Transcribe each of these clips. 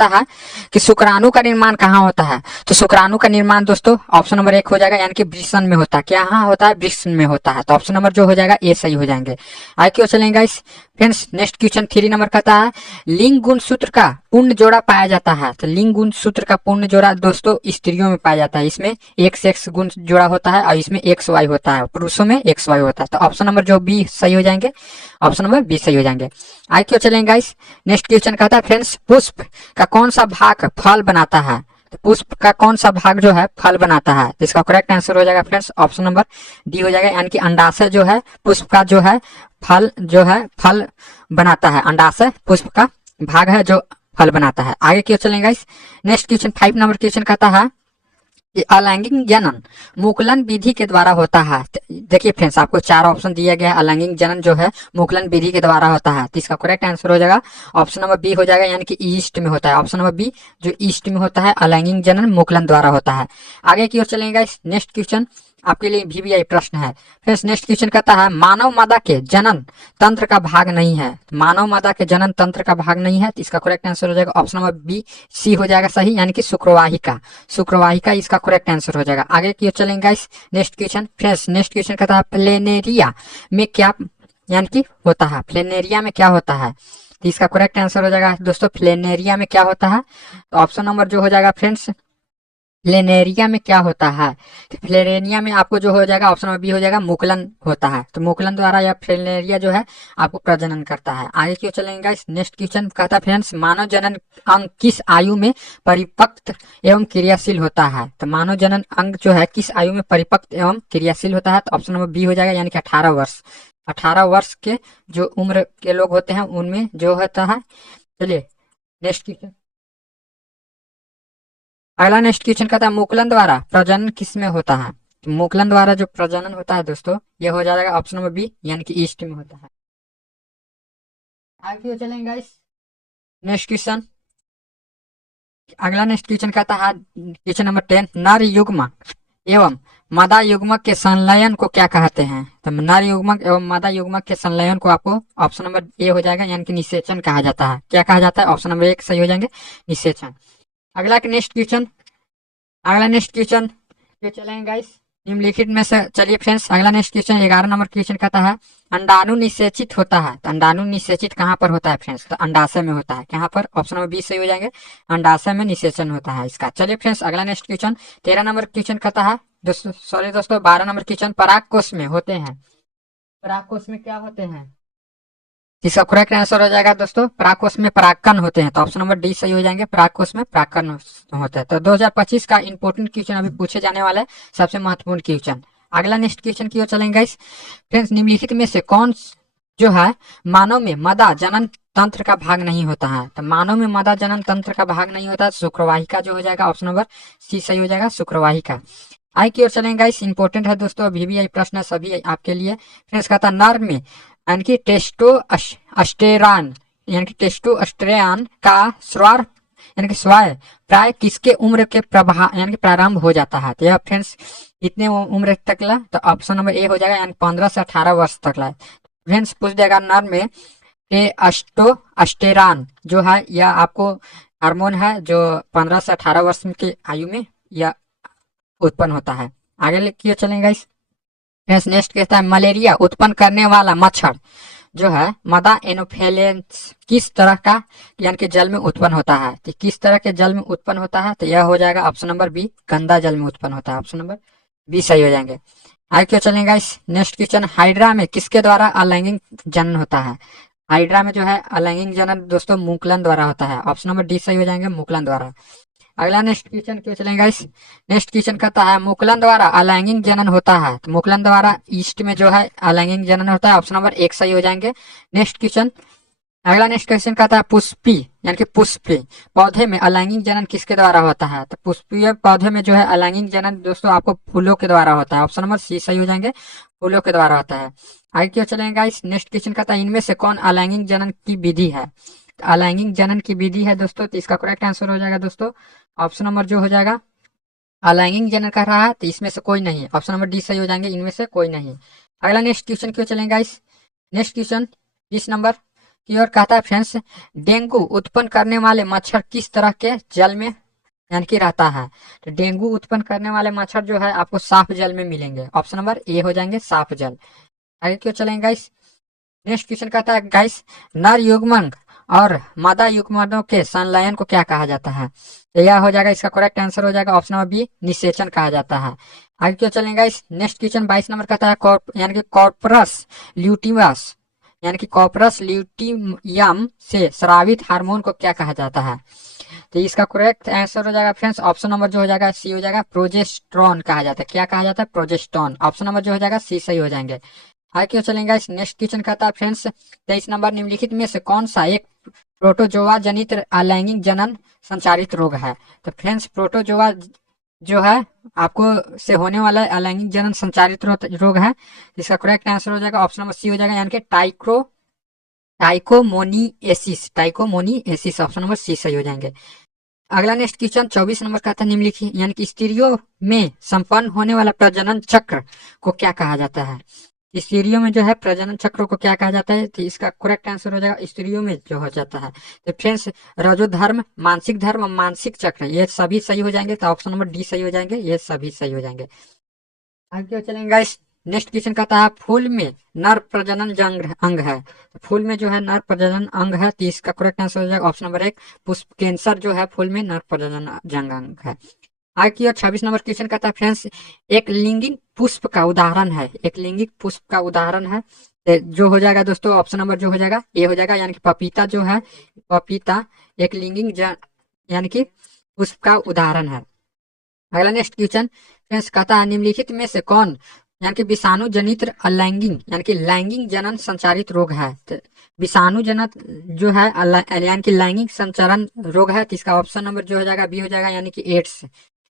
होता है कि शुक्राणु का निर्माण कहाँ होता है, तो शुक्राणु का निर्माण दोस्तों ऑप्शन नंबर 1 हो जाएगा, यानी कि वृषण में होता है। क्या यहाँ होता है, वृषण में होता है, तो ऑप्शन नंबर जो हो जाएगा ए सही हो जाएंगे। आगे क्यों चलेंगे इस फ्रेंड्स, नेक्स्ट क्वेश्चन 3 नंबर कहता है लिंग गुण सूत्र का पूर्ण जोड़ा पाया जाता है। तो लिंग गुण सूत्र का पूर्ण जोड़ा दोस्तों स्त्रियों में पाया जाता है, इसमें एक्स एक्स गुण जोड़ा होता है और इसमें एक्स वाई होता है, पुरुषों में एक्स वाई होता है। तो ऑप्शन नंबर जो बी सही हो जाएंगे, ऑप्शन नंबर बी सही हो जाएंगे। आगे क्यों चलेंगे गाइस, नेक्स्ट क्वेश्चन कहता है फ्रेंड्स पुष्प का कौन सा भाग फल बनाता है। तो पुष्प का कौन सा भाग जो है फल बनाता है, तो इसका करेक्ट आंसर हो जाएगा फ्रेंड्स ऑप्शन नंबर डी हो जाएगा, यानी कि अंडाशय जो है पुष्प का जो है फल बनाता है। अंडाशय पुष्प का भाग है जो फल बनाता है। आगे क्यों चलेंगे guys, next question 5 number question कहता है कि अलैंगिक जनन मुकुलन विधि के द्वारा होता है। देखिए फ्रेंड्स आपको 4 ऑप्शन दिया गया है, अलैंगिक जनन जो है मुकुलन विधि के द्वारा होता है, तो इसका करेक्ट आंसर हो जाएगा ऑप्शन नंबर बी हो जाएगा, यानी कि ईस्ट में होता है। ऑप्शन नंबर बी जो ईस्ट में होता है अलैंगिक जनन मुकुलन द्वारा होता है। आगे की ओर चलेंगे नेक्स्ट क्वेश्चन आपके लिए VVI प्रश्न है। फिर नेक्स्ट क्वेश्चन कहता है मानव मादा के जनन तंत्र का भाग नहीं है। मानव मादा के जनन तंत्र का भाग नहीं है, तो इसका करेक्ट आंसर हो जाएगा ऑप्शन नंबर बी सी हो जाएगा सही, यानी कि शुक्रवाहिका। शुक्रवाहिका इसका करेक्ट आंसर हो जाएगा। आगे की ओर चलेंगे guys next question. Friends next question कहता है प्लेनेरिया में क्या यानी कि होता है, प्लेनेरिया में क्या होता है, तो इसका करेक्ट आंसर हो जाएगा दोस्तों प्लेनेरिया में क्या होता है, तो ऑप्शन नंबर जो हो जाएगा फ्रेंड्स प्लेनेरिया में क्या होता है, तो प्लेनेरिया में आपको जो हो जाएगा ऑप्शन नंबर बी हो जाएगा मुकुलन होता है। तो मुकुलन द्वारा या प्लेनेरिया जो है आपको प्रजनन करता है। आगे क्यों चलेंगे गाइस, नेक्स्ट क्वेश्चन कहता है फ्रेंड्स मानव जनन अंग किस आयु में परिपक्व एवं क्रियाशील होता है। तो मानव जनन अंग जो है किस आयु में परिपक्व एवं क्रियाशील होता है, तो ऑप्शन नंबर बी हो जाएगा, यानी कि 18 वर्ष। 18 वर्ष के जो उम्र के लोग होते हैं उनमें जो होता है। चलिए नेक्स्ट क्वेश्चन, अगला नेक्स्ट क्वेश्चन कहता है मुकुलन द्वारा प्रजनन किस में होता है। तो मुकुलन द्वारा जो प्रजनन होता है दोस्तों ये हो जाएगा ऑप्शन नंबर बी, यानी कि ईस्ट में होता है। आगे चलेंगे गाइस नेक्स्ट क्वेश्चन। अगला नेक्स्ट क्वेश्चन कहता है क्वेश्चन नंबर 10 नर युग्मक एवं मादा युग्मक के संलयन को क्या कहते हैं। तो नर युग्मक एवं मादा युग्मक के संलयन को आपको ऑप्शन नंबर ए हो जाएगा, यानी कि निषेचन कहा जाता है। क्या कहा जाता है, ऑप्शन नंबर 1 सही हो जाएंगे, निषेचन। अगला नेक्स्ट क्वेश्चन, अगला नेक्स्ट क्वेश्चन जो चलेंगे गाइस निम्नलिखित में से। चलिए फ्रेंड्स अगला नेक्स्ट क्वेश्चन 11 नंबर क्वेश्चन कहता है अंडाणु निषेचित होता है। तो अंडाणु निषेचित कहाँ पर होता है फ्रेंड्स, तो अंडाशय में होता है। कहाँ पर, ऑप्शन नंबर बी सही हो जाएंगे, अंडाशय में निषेचन होता है इसका। चलिए फ्रेंड्स अगला नेक्स्ट क्वेश्चन 13 नंबर क्वेश्चन कहता है दोस्तों 12 नंबर क्वेश्चन परागकोश में होते हैं। परागकोश में क्या होते हैं, इसका करेक्ट आंसर हो जाएगा दोस्तों परागकोश में परागकण होते हैं। तो ऑप्शन नंबर डी सही हो जाएंगे, परागकोश में परागकण होते हैं। तो 2025 का इंपोर्टेंट क्वेश्चन अभी पूछे जाने वाला है, सबसे महत्वपूर्ण क्वेश्चन। अगला नेक्स्ट क्वेश्चन की ओर चलेंगे फ्रेंड्स, निम्नलिखित में से कौन जो है मानव में मदा जनन तंत्र का भाग नहीं होता है। तो मानव में मदा जनन तंत्र का भाग नहीं होता है, शुक्रवाहिका जो हो जाएगा ऑप्शन नंबर सी सही हो जाएगा, शुक्रवाहिका। आई की ओर चलेंगे गाइस, इंपॉर्टेंट है दोस्तों, VVI प्रश्न सभी आपके लिए। फ्रेंड्स कहता नर में यानी कि टेस्टोस्टेरॉन यानी कि टेस्टोस्टेरॉन का स्राव यानी कि स्वाय प्राय किसके उम्र के प्रभाव यानी कि प्रारंभ हो जाता है। तो यह फ्रेंड्स कितने उम्र तक ला, तो ऑप्शन नंबर ए हो जाएगा, यानी 15 से 18 वर्ष तक ला। फ्रेंड्स पूछ देगा नर में टेस्टोस्टेरॉन जो है यह आपको हार्मोन है जो 15 से 18 वर्ष की आयु में यह उत्पन्न होता है। आगे क्यों चलेंगे इस नेक्स्ट कहता है मलेरिया उत्पन्न करने वाला मच्छर जो है मदा एनोफेलेंस किस तरह का यानी कि जल में उत्पन्न होता है। तो किस तरह के जल में उत्पन्न होता है, तो यह हो जाएगा ऑप्शन नंबर बी, गंदा जल में उत्पन्न होता है। ऑप्शन नंबर बी सही हो जाएंगे। आगे क्यों चलेंगे इस नेक्स्ट क्वेश्चन, हाइड्रा में किसके द्वारा अलैंगिक जनन होता है। हाइड्रा में जो है अलैंगिक जनन दोस्तों मुकुलन द्वारा होता है। ऑप्शन नंबर डी सही हो जाएंगे, मुकुलन द्वारा। अगला नेक्स्ट क्वेश्चन क्यों चलेंगे इस नेक्स्ट क्वेश्चन कहता है मुकुलन द्वारा अलैंगिक जनन होता है। तो मुकुलन द्वारा ईस्ट में जो है अलैंगिक जनन होता है, ऑप्शन नंबर 1 सही हो जाएंगे। नेक्स्ट क्वेश्चन, अगला नेक्स्ट क्वेश्चन कहता है पुष्पी यानी कि पुष्पी पौधे में अलैंगिक जनन किसके द्वारा होता है। तो पुष्पीय पौधे में जो है अलैंगिक जनन दोस्तों आपको फूलों के द्वारा होता है। ऑप्शन नंबर सी सही हो जाएंगे, फूलों के द्वारा होता है। आगे क्यों चलेंगे इस नेक्स्ट क्वेश्चन कहता है इनमें से कौन अलैंगिक जनन की विधि है। तो अलैंगिक जनन की विधि है दोस्तों, तो इसका करेक्ट आंसर हो जाएगा दोस्तों ऑप्शन नंबर जो हो जाएगा अलैंगिक जनन कर रहा है, तो इसमें से कोई नहीं। ऑप्शन नंबर डी सही हो जाएंगे, इनमें से कोई नहीं। अगला नेक्स्ट क्वेश्चन क्यों चलेंगे इस नेक्स्ट क्वेश्चन 20 नंबर की ओर कहता है फ्रेंड्स, डेंगू उत्पन्न करने वाले मच्छर किस तरह के जल में यानी कि रहता है? तो डेंगू उत्पन्न करने वाले मच्छर जो है आपको साफ जल में मिलेंगे। ऑप्शन नंबर ए हो जाएंगे साफ जल। आगे क्यों चलेंगे गाइस? नेक्स्ट क्वेश्चन कहता है गाइस, नर युग्मक और मादा युग्मकों के संलयन को क्या कहा जाता है? तो यह हो जाएगा, इसका करेक्ट आंसर हो जाएगा ऑप्शन नंबर बी, निषेचन कहा जाता है। आगे क्यों चलेंगे गाइस? नेक्स्ट क्वेश्चन 22 नंबर कहता है, यानी कि कॉर्पस ल्यूटियम यानी कि कॉर्पस ल्यूटियम से स्रावित हार्मोन को क्या कहा जाता है? तो इसका करेक्ट आंसर हो जाएगा फ्रेंड्स ऑप्शन नंबर जो हो जाएगा सी हो जाएगा, प्रोजेस्टेरॉन कहा जाता है। क्या कहा जाता है? प्रोजेस्टेरॉन। ऑप्शन नंबर जो हो जाएगा सी सही हो जाएंगे। आगे क्यों चलेंगे? नेक्स्ट क्वेश्चन कहता है फ्रेंड्स, 23 नंबर, निम्नलिखित में से कौन सा एक प्रोटोजोआ जनित अलैंगिक जनन संचारित रोग है? तो फ्रेंड्स प्रोटोजोआ जो है आपको से होने वाला अलैंगिक जनन संचारित रोग है। इसका करेक्ट आंसर हो जाएगा ऑप्शन नंबर सी हो जाएगा, यानी कि टाइकोमोनिएसिस। ऑप्शन नंबर सी सही हो जाएंगे। अगला नेक्स्ट क्वेश्चन 24 नंबर का था, निम्नलिखित यानी कि स्त्रियों में संपन्न होने वाला प्रजनन चक्र को क्या कहा जाता है? स्त्रियों में जो है प्रजनन चक्र को क्या कहा जाता है? तो इसका करेक्ट आंसर हो जाएगा स्त्रियों में जो हो जाता है तो फ्रेंड्स रजोधर्म, मानसिक चक्र, ये सभी सही हो जाएंगे। तो ऑप्शन नंबर डी सही हो जाएंगे, ये सभी सही हो जाएंगे। आगे चलेंगे गाइस। नेक्स्ट क्वेश्चन कहता है, फूल में नर प्रजनन अंग है। फूल में जो है नर प्रजनन अंग है, तो इसका करेक्ट आंसर हो जाएगा ऑप्शन नंबर एक, पुष्प कैंसर जो है फूल में नर प्रजनन अंग है। आगे की ओर 26 नंबर क्वेश्चन कहता है फ्रेंड्स, एक लिंगिक पुष्प का उदाहरण है। एक लिंगिक पुष्प का उदाहरण है जो हो जाएगा दोस्तों ऑप्शन नंबर जो हो जाएगा ए हो जाएगा, यानी कि पपीता जो है, पपीता एक लिंगिक यानी कि पुष्प का उदाहरण है। अगला नेक्स्ट क्वेश्चन फ्रेंड्स कहता है, निम्नलिखित में से कौन यानी कि विषाणु जनित अलैंगिक यानी कि लैंगिक जनन संचारित रोग है? तो विषाणु जनत जो है यानी कि लैंगिक संचरण रोग है, तो इसका ऑप्शन नंबर जो हो जाएगा बी हो जाएगा, यानी कि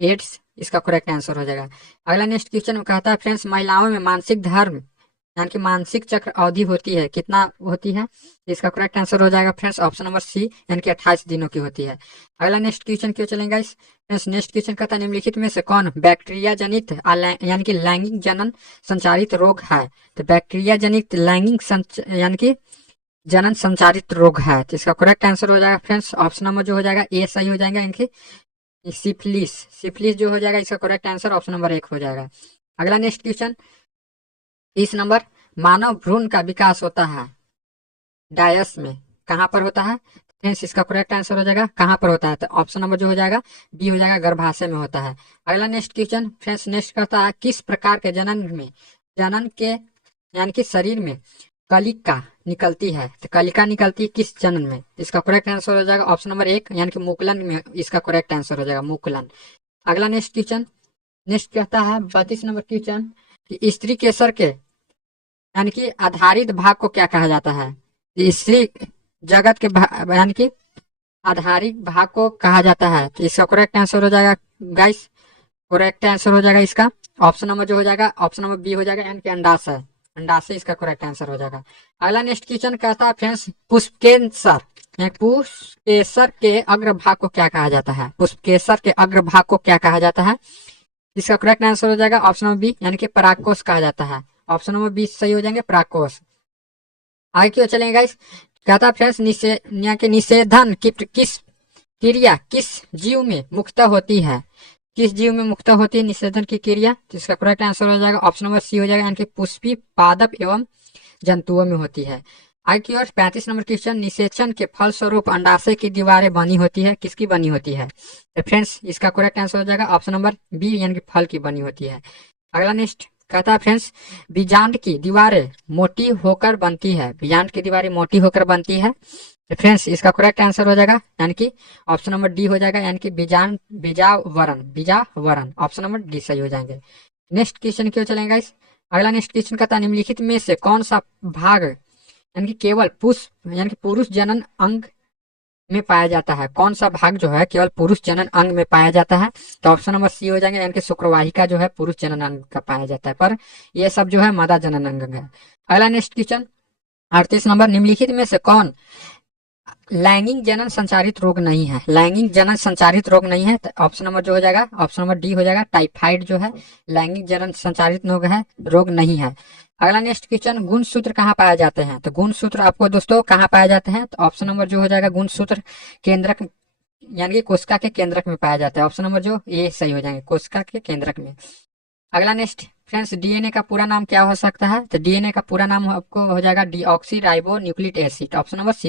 एड्स इसका करेक्ट आंसर हो जाएगा। अगला नेक्स्ट क्वेश्चन में कहता है फ्रेंड्स, महिलाओं में मानसिक धर्म यानी कि मानसिक चक्र अवधि होती है, कितना होती है? इसका करेक्ट आंसर हो जाएगा फ्रेंड्स ऑप्शन नंबर सी, यानी कि 28 दिनों की होती है। अगला नेक्स्ट क्वेश्चन क्यों चलेंगे फ्रेंड्स? नेक्स्ट क्वेश्चन कहता है, निम्नलिखित में से कौन बैक्टीरिया जनित यानी कि लैंगिक जनन संचारित रोग है? तो बैक्टीरिया जनित लैंगिक यानी कि जनन संचारित रोग है, तो इसका करेक्ट आंसर हो जाएगा फ्रेंड्स ऑप्शन नंबर जो हो जाएगा ए सही हो जाएगा, यानी कि सिफिलिस जो हो जाएगा, इसका करेक्ट आंसर ऑप्शन नंबर एक हो जाएगा। अगला नेक्स्ट क्वेश्चन 30 नंबर, मानव भ्रूण का विकास होता है डायस में, कहाँ पर होता है? फ्रेंड्स इसका करेक्ट आंसर हो जाएगा कहाँ पर होता है? तो ऑप्शन नंबर जो हो जाएगा बी हो जाएगा, गर्भाशय में होता है। अगला नेक्स्ट क्वेश्चन फ्रेंड्स नेक्स्ट करता है, किस प्रकार के जनन के यानी कि शरीर में कलिका निकलती है? तो कलिका निकलती है किस जनन में? इसका करेक्ट आंसर हो जाएगा ऑप्शन नंबर एक, यानी कि मुकुलन में इसका करेक्ट आंसर हो जाएगा, मुकुलन। अगला नेक्स्ट क्वेश्चन नेक्स्ट कहता है 32 नंबर क्वेश्चन कि स्त्री केसर के यानी कि आधारित भाग को क्या कहा जाता है? स्त्री जगत के यानी कि आधारित भाग को कहा जाता है, तो इसका करेक्ट आंसर हो जाएगा गाइस, करेक्ट आंसर हो जाएगा इसका ऑप्शन नंबर जो हो जाएगा ऑप्शन नंबर बी हो जाएगा, यानी कि अंडाशय इसका करेक्ट आंसर हो जाएगा। अगला नेक्स्ट क्वेश्चन कहता है फ्रेंड्स, पुष्पकेसर के अग्रभाग को क्या कहा जाता है? पुष्पकेसर के अग्रभाग को क्या कहा जाता है? इसका करेक्ट आंसर हो जाएगा ऑप्शन नंबर बी, यानी कि परागकोश कहा जाता है। ऑप्शन नंबर बी सही हो जाएंगे, परागकोश। आगे क्यों चलेंगे गाइस? कहता है फ्रेंड्स, निषेधन की किस जीव में मुख्यतः होती है? किस जीव में मुख्यतः होती है निषेधन की क्रिया? तो इसका करेक्ट आंसर हो जाएगा ऑप्शन नंबर सी हो जाएगा, यानी कि पुष्पी पादप एवं जंतुओं में होती है। आगे की ओर 35 नंबर क्वेश्चन, निषेचन के फलस्वरूप अंडाशय की दीवारें बनी होती है, किसकी बनी होती है? तो फ्रेंड्स इसका करेक्ट आंसर हो जाएगा ऑप्शन नंबर बी, यानी कि फल की बनी होती है। अगला नेक्स्ट कहता है फ्रेंड्स, बीजांड की दीवारें मोटी होकर बनती है, बीजांड की दीवारें मोटी होकर बनती है। तो फ्रेंड्स इसका करेक्ट आंसर हो जाएगा, यानी कि ऑप्शन नंबर डी हो जाएगा, यानी कि बीजावरण ऑप्शन नंबर डी सही हो जाएंगे। नेक्स्ट क्वेश्चन क्यों चलेंगे गाइस? अगला नेक्स्ट क्वेश्चन कहता है, निम्नलिखित में से कौन सा भाग यानी कि केवल पुरुष जनन अंग में पाया जाता है? कौन सा भाग जो है केवल पुरुष जनन अंग में पाया जाता है? तो ऑप्शन नंबर सी हो जाएंगे, यानी कि शुक्रवाहिका जो है पुरुष जनन अंग का पाया जाता है, पर यह सब जो है मादा जनन अंग है। अगला नेक्स्ट क्वेश्चन 38 नंबर, निम्नलिखित में से कौन लैंगिक जनन संचारित रोग नहीं है, लैंगिक जनन संचारित रोग नहीं है, तो ऑप्शन नंबर जो हो जाएगा, ऑप्शन नंबर डी हो जाएगा। टाइफाइड जो है लैंगिक जनन संचारित रोग नहीं है। अगला नेक्स्ट क्वेश्चन, गुणसूत्र कहाँ पाए जाते हैं? तो गुणसूत्र आपको दोस्तों कहाँ पाए जाते हैं? तो ऑप्शन नंबर जो हो जाएगा, गुणसूत्र केंद्रक यानी कि कोशिका के केंद्रक में पाया जाता है। ऑप्शन नंबर जो ये सही हो जाएंगे, कोशिका के केंद्रक में। अगला नेक्स्ट फ्रेंड्स, डीएनए का पूरा नाम क्या हो सकता है? तो डीएनए का पूरा नाम आपको हो जाएगा deoxyribonucleic acid. Option number सी